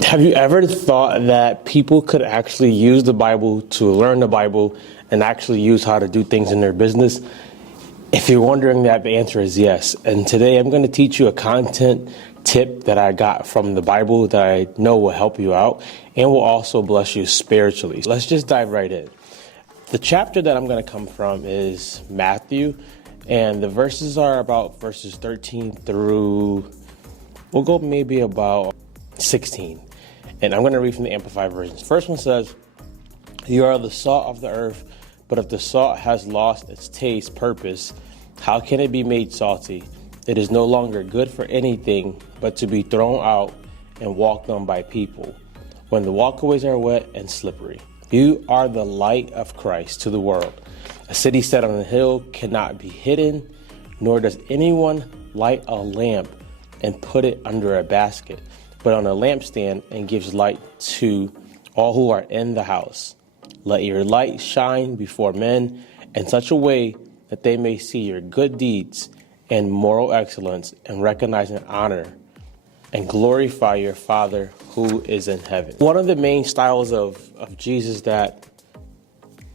Have you ever thought that people could actually use the Bible to learn the Bible and actually use how to do things in their business? If you're wondering that, the answer is yes. And today I'm going to teach you a content tip that I got from the Bible that I know will help you out and will also bless you spiritually. Let's just dive right in. The chapter that I'm going to come from is Matthew, and the verses are about verses 13 through, we'll go maybe about 16. And I'm going to read from the Amplified version. The first one says, "You are the salt of the earth, but if the salt has lost its taste, purpose, how can it be made salty? It is no longer good for anything but to be thrown out and walked on by people, when the walkways are wet and slippery. You are the light of Christ to the world. A city set on a hill cannot be hidden, nor does anyone light a lamp and put it under a basket, but on a lampstand, and gives light to all who are in the house. Let your light shine before men in such a way that they may see your good deeds and moral excellence and recognize and honor and glorify your Father who is in heaven." One of the main styles of Jesus that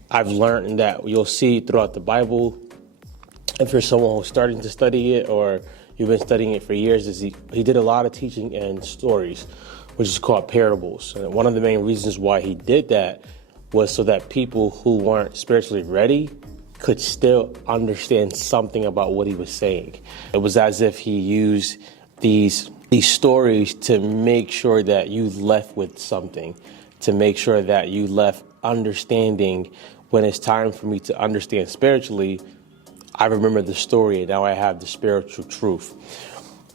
I've learned and that you'll see throughout the Bible, if you're someone who's starting to study it or you've been studying it for years, is he did a lot of teaching in stories, which is called parables. And one of the main reasons why he did that was so that people who weren't spiritually ready could still understand something about what he was saying. It was as if he used these stories to make sure that you left with something, to make sure that you left understanding when it's time for me to understand spiritually. I remember the story, and now I have the spiritual truth.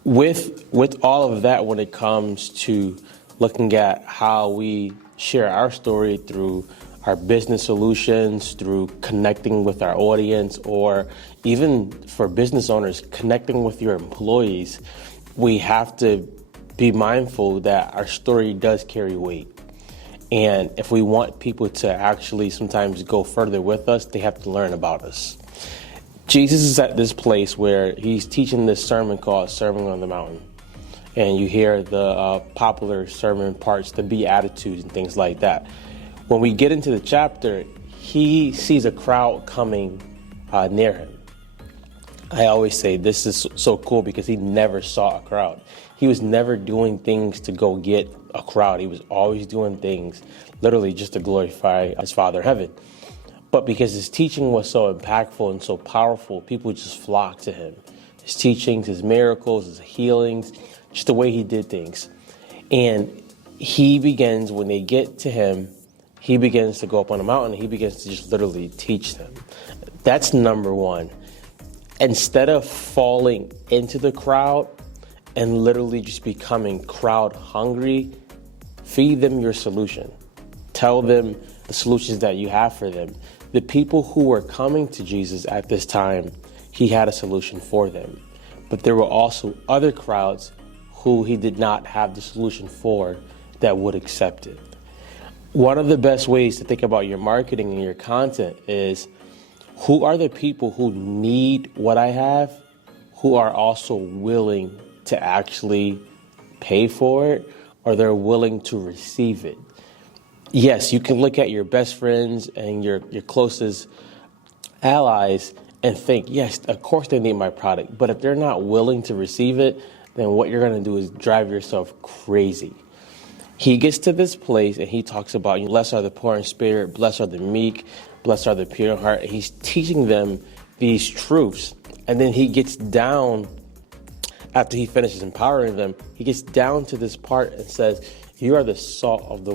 With all of that, when it comes to looking at how we share our story through our business solutions, through connecting with our audience, or even for business owners, connecting with your employees, we have to be mindful that our story does carry weight. And if we want people to actually sometimes go further with us, they have to learn about us. Jesus is at this place where he's teaching this sermon called Sermon on the Mountain. And you hear the popular sermon parts, the Beatitudes and things like that. When we get into the chapter, he sees a crowd coming near him. I always say this is so cool because he never saw a crowd. He was never doing things to go get a crowd. He was always doing things literally just to glorify his Father in heaven. But because his teaching was so impactful and so powerful, people just flocked to him. His teachings, his miracles, his healings, just the way he did things. And he begins, when they get to him, he begins to go up on a mountain and he begins to just literally teach them. That's number one. Instead of falling into the crowd and literally just becoming crowd hungry, feed them your solution. Tell them the solutions that you have for them. The people who were coming to Jesus at this time, he had a solution for them. But there were also other crowds who he did not have the solution for that would accept it. One of the best ways to think about your marketing and your content is, who are the people who need what I have, who are also willing to actually pay for it, or they're willing to receive it? Yes, you can look at your best friends and your closest allies and think, yes, of course they need my product. But if they're not willing to receive it, then what you're going to do is drive yourself crazy. He gets to this place and he talks about, blessed are the poor in spirit, blessed are the meek, blessed are the pure in heart. He's teaching them these truths. And then he gets down, after he finishes empowering them, he gets down to this part and says, "You are the salt of the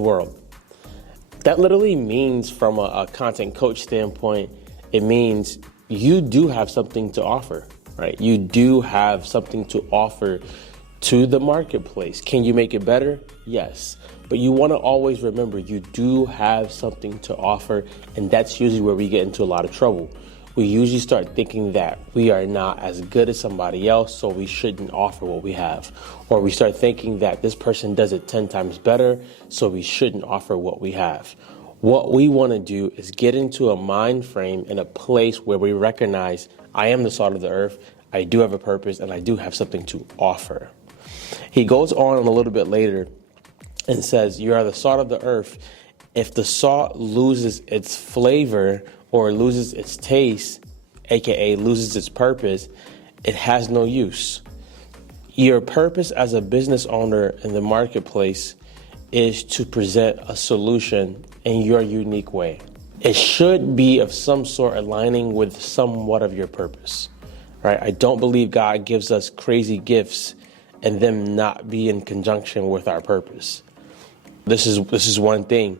world." That literally means, from a content coach standpoint, it means you do have something to offer, right? You do have something to offer to the marketplace. Can you make it better? Yes. But you want to always remember you do have something to offer, and that's usually where we get into a lot of trouble. We usually start thinking that we are not as good as somebody else, so we shouldn't offer what we have. Or we start thinking that this person does it 10 times better, so we shouldn't offer what we have. What we want to do is get into a mind frame in a place where we recognize, I am the salt of the earth, I do have a purpose, and I do have something to offer. He goes on a little bit later and says, you are the salt of the earth. If the salt loses its flavor or loses its taste, aka loses its purpose, it has no use. Your purpose as a business owner in the marketplace is to present a solution in your unique way. It should be of some sort aligning with somewhat of your purpose, right? I don't believe God gives us crazy gifts and them not be in conjunction with our purpose. This is one thing.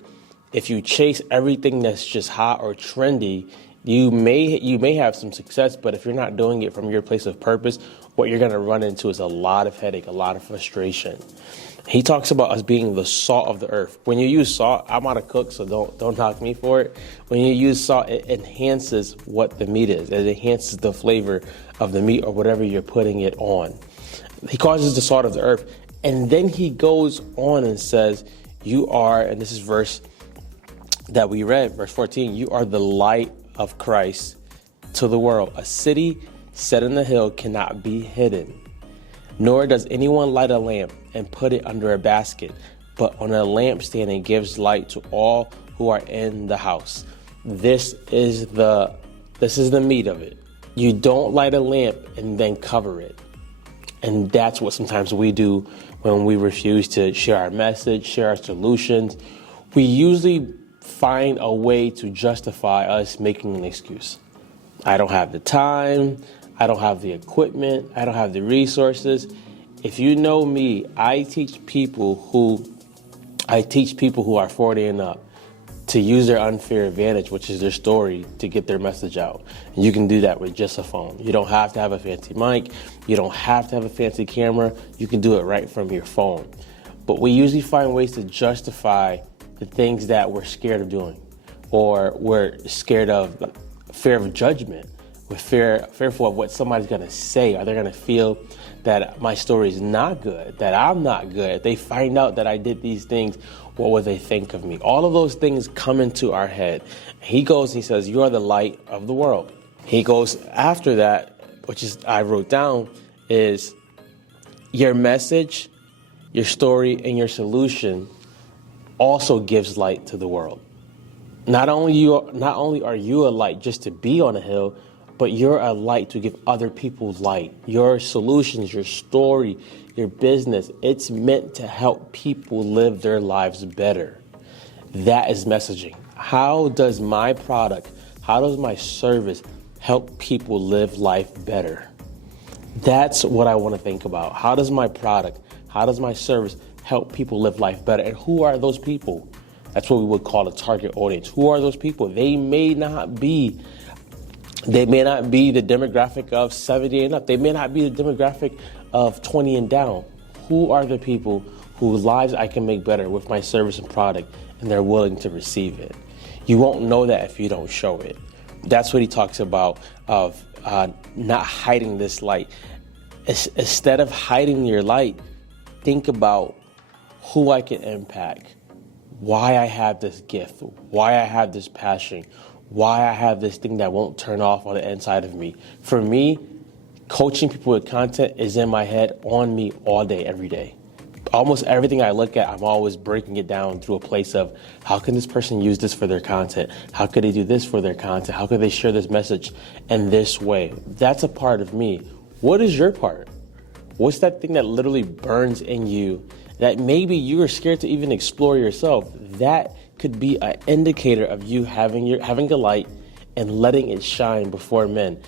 If you chase everything that's just hot or trendy, you may have some success, but if you're not doing it from your place of purpose, what you're going to run into is a lot of headache, a lot of frustration. He talks about us being the salt of the earth. When you use salt, I'm not a cook, so don't knock me for it. When you use salt, it enhances what the meat is. It enhances the flavor of the meat or whatever you're putting it on. He calls us the salt of the earth. And then he goes on and says, you are, and this is verse that we read, verse 14, you are the light of Christ to the world. A city set on a hill cannot be hidden. Nor does anyone light a lamp and put it under a basket, but on a lampstand and gives light to all who are in the house. This is the meat of it. You don't light a lamp and then cover it. And that's what sometimes we do when we refuse to share our message, share our solutions. We usually find a way to justify us making an excuse. I don't have the time. I don't have the equipment. I don't have the resources. If you know me, I teach people who are 40 and up to use their unfair advantage, which is their story, to get their message out. And you can do that with just a phone. You don't have to have a fancy mic. You don't have to have a fancy camera. You can do it right from your phone. But we usually find ways to justify the things that we're scared of doing, or we're scared of fear of judgment. We're fearful of what somebody's going to say. Are they going to feel that my story is not good, that I'm not good? If they find out that I did these things, what will they think of me? All of those things come into our head. He goes and he says, you are the light of the world. He goes after that, which is I wrote down, is your message, your story, and your solution also gives light to the world. Not only are you a light just to be on a hill, but you're a light to give other people light. Your solutions, your story, your business, it's meant to help people live their lives better. That is messaging. How does my product, how does my service help people live life better? That's what I want to think about. How does my product, how does my service help people live life better? And who are those people? That's what we would call a target audience. Who are those people? They may not be the demographic of 70 and up. They may not be the demographic of 20 and down. Who are the people whose lives I can make better with my service and product, and they're willing to receive it? You won't know that if you don't show it. That's what he talks about, of not hiding this light. Instead of hiding your light, think about who I can impact, why I have this gift, why I have this passion, why I have this thing that won't turn off on the inside of me. For me, coaching people with content is in my head, on me all day, every day. Almost everything I look at, I'm always breaking it down through a place of, how can this person use this for their content? How could they do this for their content? How could they share this message in this way? That's a part of me. What is your part? What's that thing that literally burns in you that maybe you are scared to even explore yourself? That could be an indicator of you having a light and letting it shine before men.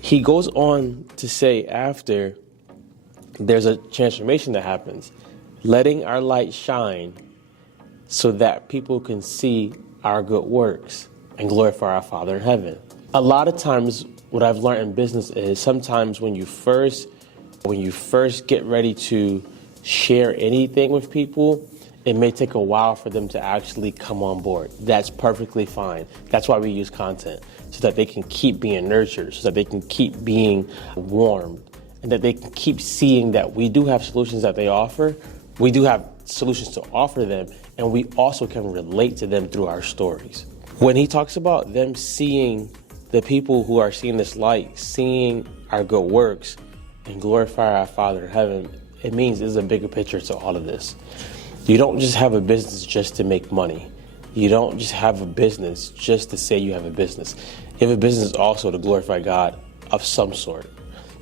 He goes on to say after, there's a transformation that happens, letting our light shine so that people can see our good works and glorify our Father in heaven. A lot of times, what I've learned in business is sometimes when you first get ready to share anything with people, it may take a while for them to actually come on board. That's perfectly fine. That's why we use content, so that they can keep being nurtured, so that they can keep being warmed, and that they can keep seeing that we do have solutions that they offer. We do have solutions to offer them, and we also can relate to them through our stories. When he talks about them seeing, the people who are seeing this light, seeing our good works and glorify our Father in heaven, it means there's a bigger picture to all of this. You don't just have a business just to make money. You don't just have a business just to say you have a business. You have a business also to glorify God of some sort.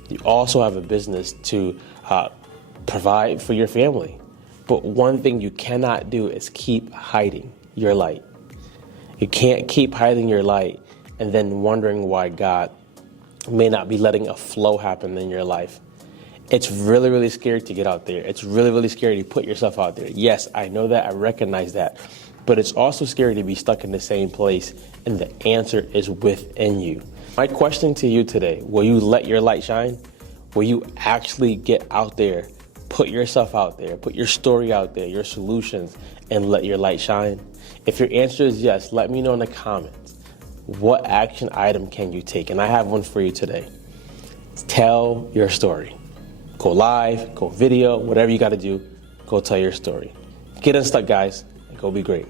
You also have a business to provide for your family. But one thing you cannot do is keep hiding your light. You can't keep hiding your light and then wondering why God may not be letting a flow happen in your life. It's really, really scary to get out there. It's really, really scary to put yourself out there. Yes, I know that. I recognize that. But it's also scary to be stuck in the same place, and the answer is within you. My question to you today, will you let your light shine? Will you actually get out there, put yourself out there, put your story out there, your solutions, and let your light shine? If your answer is yes, let me know in the comments. What action item can you take? And I have one for you today. Tell your story. Go live, go video, whatever you got to do, go tell your story. Get unstuck, guys, and go be great.